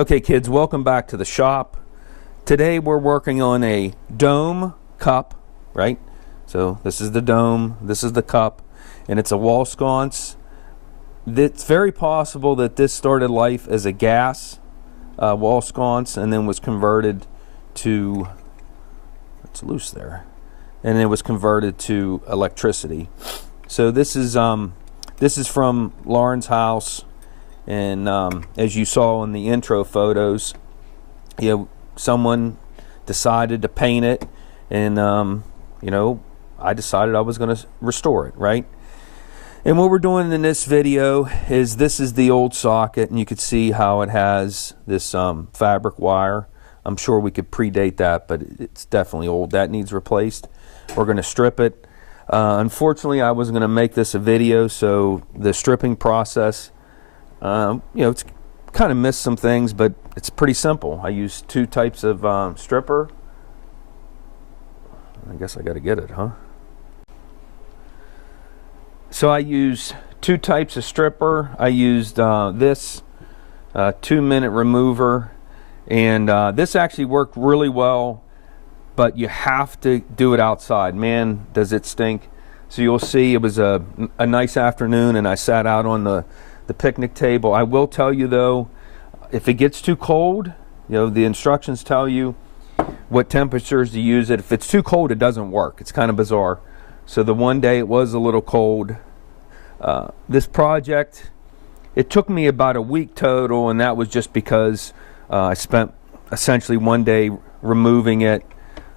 Okay kids, welcome back to the shop. Today we're working on a dome cup, right? So this is the dome, this is the cup, and it's a wall sconce. It's very possible that this started life as a gas wall sconce and then was converted to, it's loose there, and it was converted to electricity. So this is from Lauren's house. And as you saw in the intro photos, someone decided to paint it, and I decided I was going to restore it, right? And what we're doing in this video is this is the old socket, and you can see how it has this fabric wire. I'm sure we could predate that, but it's definitely old. That needs replaced. We're going to strip it. Unfortunately, I wasn't going to make this a video, so the stripping process, it's kind of missed some things, but it's pretty simple. I use two types of stripper. I guess I got to get it, huh? So I use two types of stripper. I used this 2-minute remover, and this actually worked really well, but you have to do it outside. Man, does it stink. So you'll see it was a nice afternoon, and I sat out on the picnic table. I will tell you though, if it gets too cold, the instructions tell you what temperatures to use it. If it's too cold, it doesn't work. It's kind of bizarre. So the one day it was a little cold. This project, it took me about a week total, and that was just because I spent essentially one day removing it.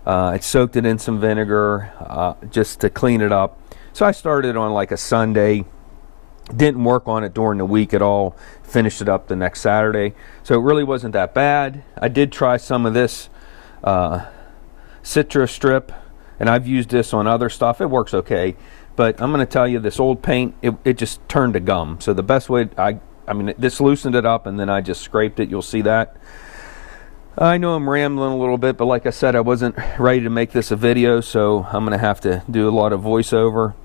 I soaked it in some vinegar just to clean it up. So I started on like a Sunday. Didn't work on it during the week at all. Finished it up the next Saturday. So it really wasn't that bad. I did try some of this Fixture strip, and I've used this on other stuff. It works okay. But I'm going to tell you, this old paint, it just turned to gum. So the best way, I mean, this loosened it up, and then I just scraped it. You'll see that. I know I'm rambling a little bit, but like I said, I wasn't ready to make this a video, so I'm going to have to do a lot of voiceover.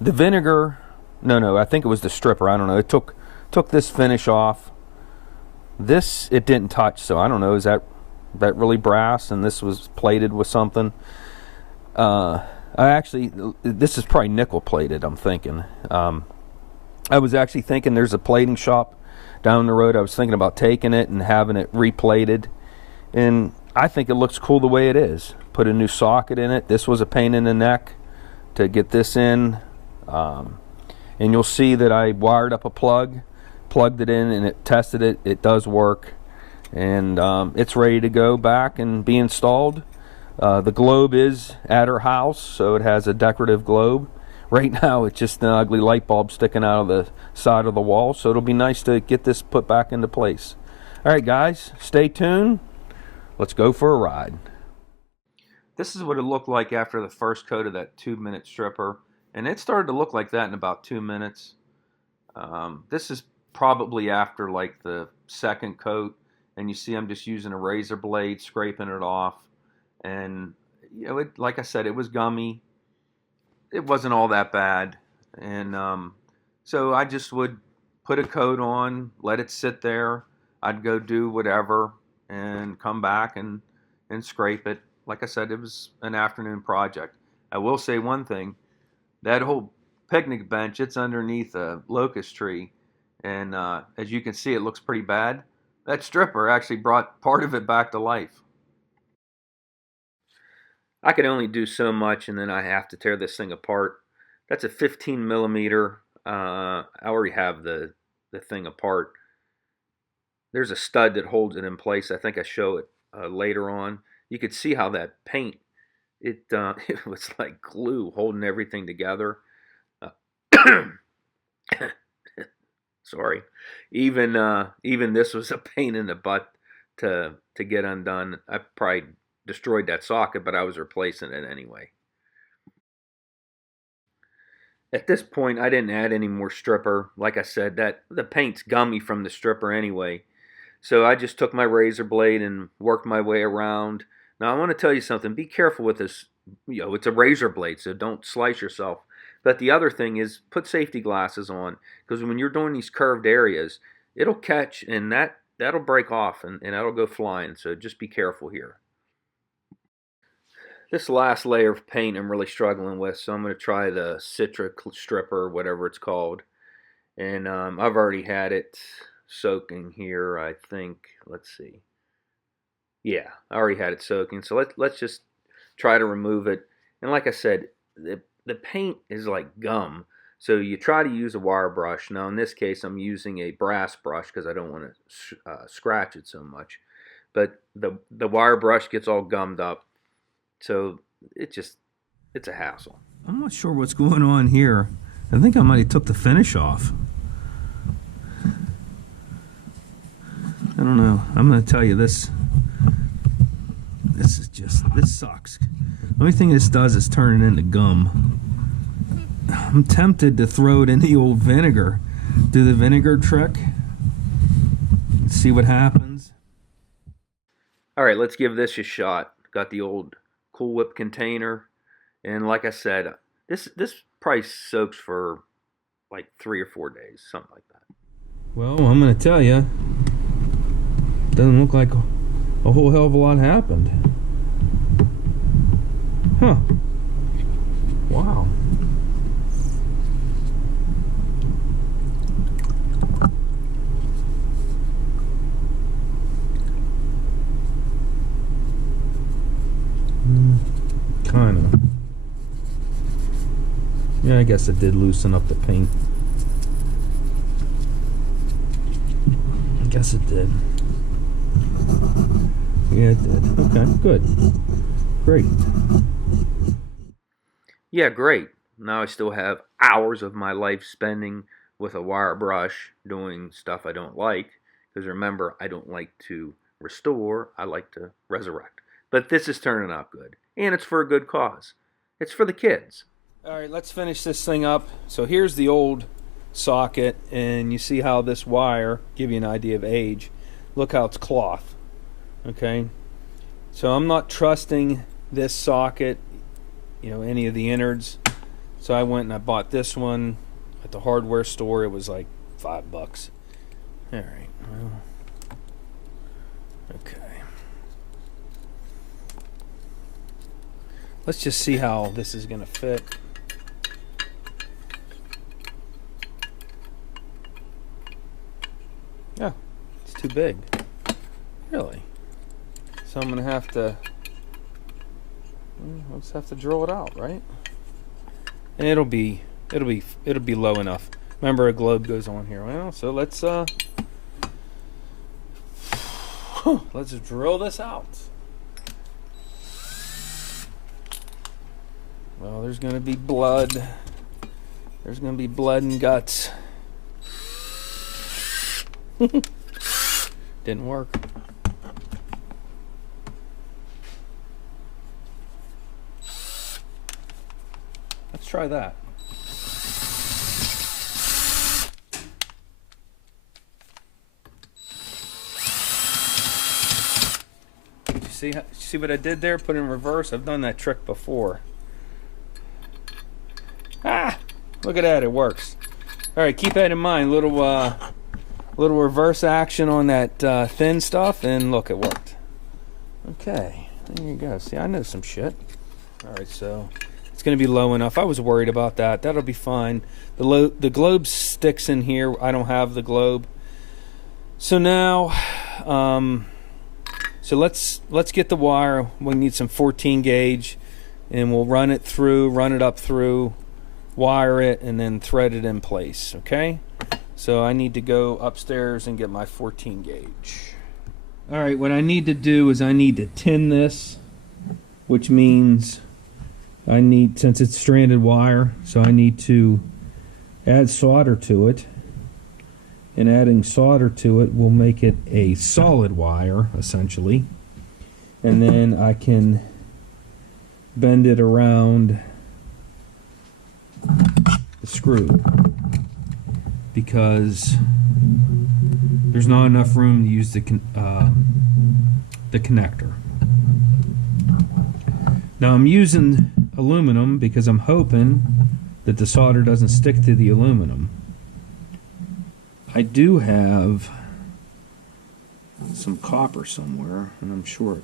The vinegar, no, I think it was the stripper. I don't know. It took this finish off. This it didn't touch, so I don't know. Is that really brass? And this was plated with something. This is probably nickel plated, I'm thinking. I was actually thinking there's a plating shop down the road. I was thinking about taking it and having it replated, and I think it looks cool the way it is. Put a new socket in it. This was a pain in the neck to get this in. And you'll see that I wired up a plug, plugged it in, and it tested it. It does work, and it's ready to go back and be installed. The globe is at her house, so it has a decorative globe. Right now it's just an ugly light bulb sticking out of the side of the wall, so it'll be nice to get this put back into place. Alright guys, stay tuned. Let's go for a ride. This is what it looked like after the first coat of that 2-minute stripper. And it started to look like that in about 2 minutes. This is probably after like the second coat, and you see I'm just using a razor blade, scraping it off. And like I said, it was gummy. It wasn't all that bad. And so I just would put a coat on, let it sit there. I'd go do whatever and come back and scrape it. Like I said, it was an afternoon project. I will say one thing. That whole picnic bench, it's underneath a locust tree, and as you can see, it looks pretty bad. That stripper actually brought part of it back to life. I could only do so much, and then I have to tear this thing apart. That's a 15 millimeter. I already have the thing apart. There's a stud that holds it in place. I think I show it later on. You could see how that paint, it was like glue holding everything together. Sorry. Even this was a pain in the butt to get undone. I probably destroyed that socket, but I was replacing it anyway. At this point, I didn't add any more stripper. Like I said, the paint's gummy from the stripper anyway. So I just took my razor blade and worked my way around. Now I want to tell you something. Be careful with this. It's a razor blade, so don't slice yourself. But the other thing is put safety glasses on, because when you're doing these curved areas, it'll catch, and that'll break off, and that'll go flying. So just be careful here. This last layer of paint I'm really struggling with, so I'm going to try the Citric stripper, whatever it's called. And I've already had it soaking here, I think. Let's see. Yeah, I already had it soaking. So let's just try to remove it. And like I said, the paint is like gum. So you try to use a wire brush. Now in this case, I'm using a brass brush because I don't want to scratch it so much. But the wire brush gets all gummed up. So it's a hassle. I'm not sure what's going on here. I think I might have took the finish off. I don't know. I'm going to tell you this. This sucks. The only thing this does is turn it into gum. I'm tempted to throw it in the old vinegar. Do the vinegar trick. See what happens. All right, let's give this a shot. Got the old Cool Whip container, and like I said, this probably soaks for like 3 or 4 days, something like that. Well, I'm going to tell you, doesn't look like a whole hell of a lot happened. Huh. Wow. Kind of. Yeah, I guess it did loosen up the paint. I guess it did. Yeah, it did. Okay, good. Great. Yeah, great. Now I still have hours of my life spending with a wire brush doing stuff I don't like. Because remember, I don't like to restore, I like to resurrect. But this is turning out good. And it's for a good cause. It's for the kids. All right, let's finish this thing up. So here's the old socket, and you see how this wire, give you an idea of age. Look how it's cloth. Okay? So I'm not trusting this socket, any of the innards. So I went and I bought this one at the hardware store. It was like $5. All right. Well, okay. Let's just see how this is going to fit. Yeah, it's too big. Really? So I'm going to have to, I'll just have to drill it out, right? And it'll be low enough. Remember, a globe goes on here. Well, so let's drill this out. Well, there's going to be blood. There's going to be blood and guts. Didn't work. Let's try that. See what I did there? Put it in reverse. I've done that trick before. Ah, look at that, it works. All right, keep that in mind. Little reverse action on that thin stuff, and look, it worked. Okay, there you go. See, I know some shit. All right, so it's going to be low enough. I was worried about that. That'll be fine. The globe sticks in here. I don't have the globe. So now, so let's get the wire. We need some 14 gauge, and we'll run it up through, wire it, and then thread it in place. Okay, so I need to go upstairs and get my 14 gauge. All right, what I need to do is I need to tin this, which means since it's stranded wire, so I need to add solder to it, and adding solder to it will make it a solid wire essentially, and then I can bend it around the screw because there's not enough room to use the connector. Now I'm using aluminum because I'm hoping that the solder doesn't stick to the aluminum. I do have some copper somewhere, and I'm sure,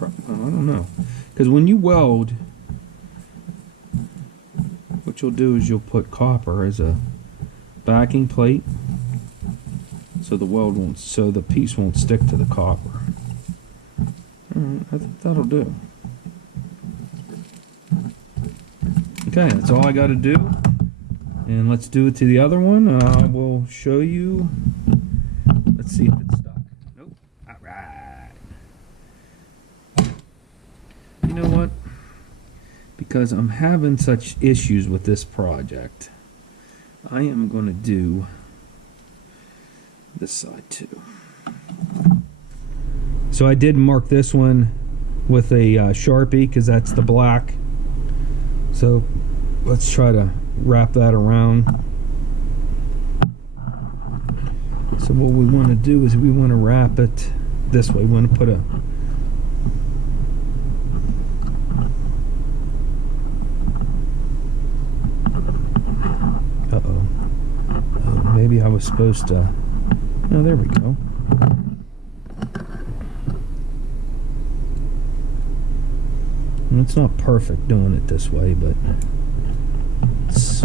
I don't know, because when you weld, what you'll do is you'll put copper as a backing plate, so the piece won't stick to the copper. All right, I think that'll do. Okay, that's all I got to do. And let's do it to the other one, and I will show you. Let's see if it's stuck. Nope. All right. You know what? Because I'm having such issues with this project, I am going to do this side too. So I did mark this one with a Sharpie because that's the black. So let's try to wrap that around. So what we want to do is we want to wrap it this way. We want to put a maybe I was supposed to. Oh, there we go. And it's not perfect doing it this way, but it's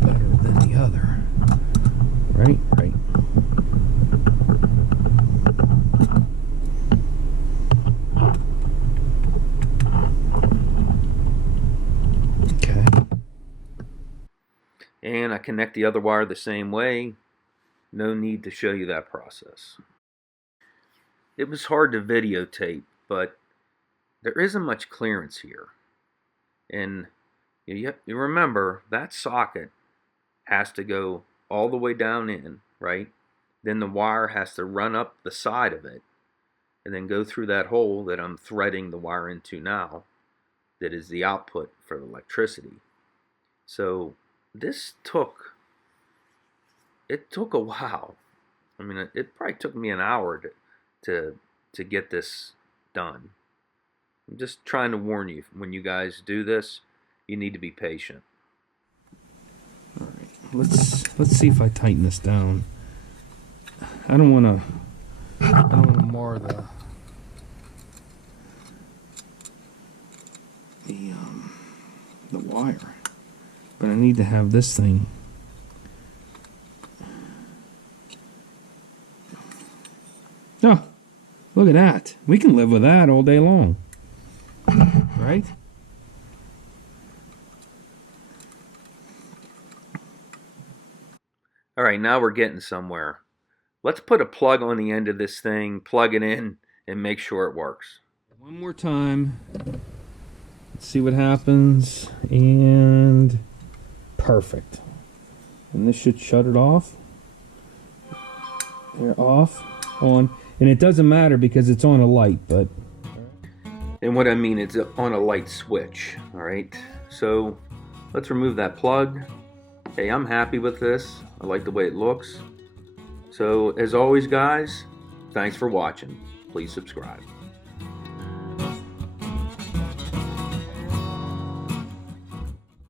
better than the other. Right? Right. Okay. And I connect the other wire the same way. No need to show you that process. It was hard to videotape, but there isn't much clearance here. And you remember that socket has to go all the way down in, right? Then the wire has to run up the side of it and then go through that hole that I'm threading the wire into now, that is the output for the electricity. So this took a while. I mean, it probably took me an hour to get this done. I'm just trying to warn you, when you guys do this, you need to be patient. All right, let's see if I tighten this down. I don't want to mar the wire, but I need to have this thing. Oh, look at that. We can live with that all day long. Right? All right, now we're getting somewhere. Let's put a plug on the end of this thing, plug it in, and make sure it works. One more time. Let's see what happens. And perfect. And this should shut it off. There, off, on. And it doesn't matter because it's on a light, but... And what I mean, it's on a light switch, all right? So let's remove that plug. Hey, I'm happy with this. I like the way it looks. So as always, guys, thanks for watching. Please subscribe.